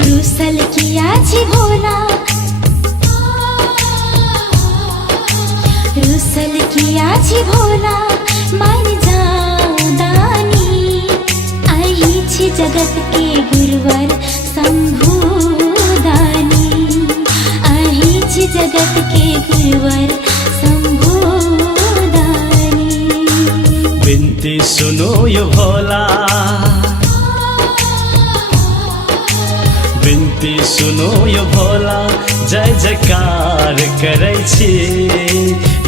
रुसल किया छी भोला, रुसल किया छी भोला, मान जाओ दानी। आई छी जगत के गुरुवर शंभु दानी, आई छी जगत के गुरुवर शंभु दानी। बिनती सुनो यो भोला, बिनती सुनो यो भोला, जय जयकार करै छी।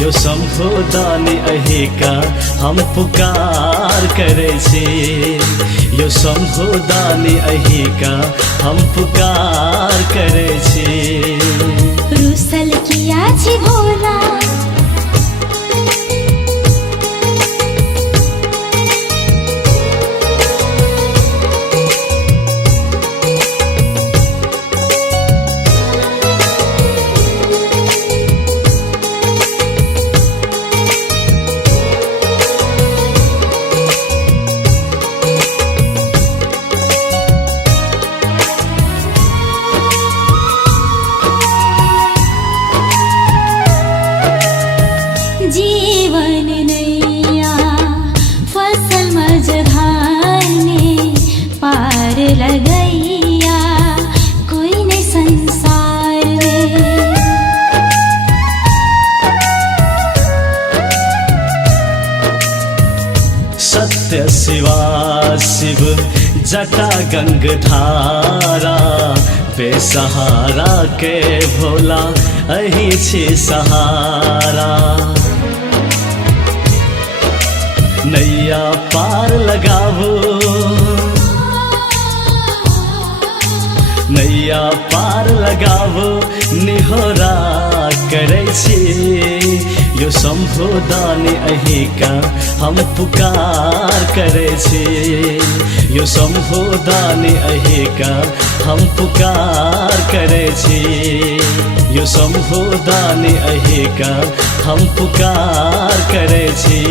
यो शंभु दानी अहिका हम पुकार करै छी, यो शंभु दानी अहिका हम पुकार करै छी। रुसल किया छी भोला, जीवन नैया फसल मझधार में पार लगैया, कोई नहीं संसार में। सत्य शिवा शिव जटा गंगधारा, बेसहारा के भोला अही छी सहारा। नैया पार लगाबो, नैया पार लगाबो, निहोरा करै छी। यो शंभु दानी अहिका हम पुकार करै छी, यो शंभु दानी अहिका हम पुकार करै छी, यो शंभु दानी अहिका हम पुकार करै छी।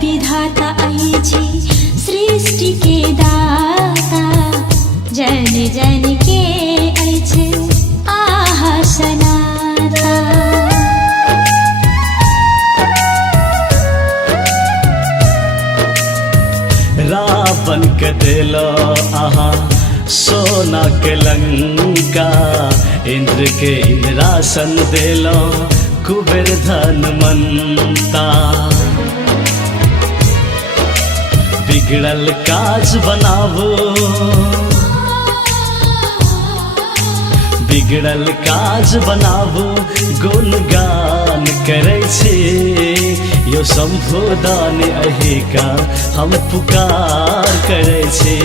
विधाता आई छी सृष्टि के दाता, जन जन के अछि आहा सनाता। रावण के देलो आहा सोना के लंका, इंद्र के इंद्रासन देलो कुबेर धन मंता। बिगड़ल काज बनाबो, बिगड़ल काज बनाबो, गुणगान करै छी। यो शंभु दानी अहिका हम पुकार करै छी,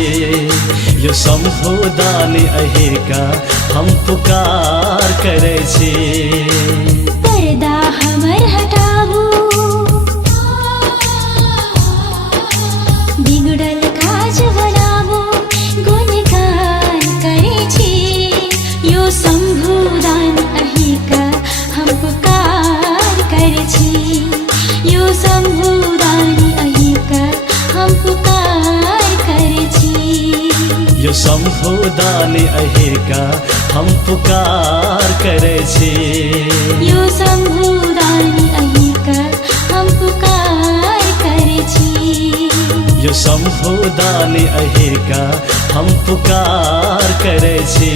यो शंभु दानी अहिका हम पुकार करै छी। पर्दा हमर हटाबू, बिगड़ल काज बनाबू, गुणगान करै छी। यो शंभु दानी अहिका हम पुकार करै छी, यो शंभु दानी अहिका हम पुकार करै छी। यो शंभु दानी अहिका हम पुकार करै छी, यो शंभु दानी अहिका हम पुकार करै छी। यो शंभु दानी अहिका हम पुकार करै छी।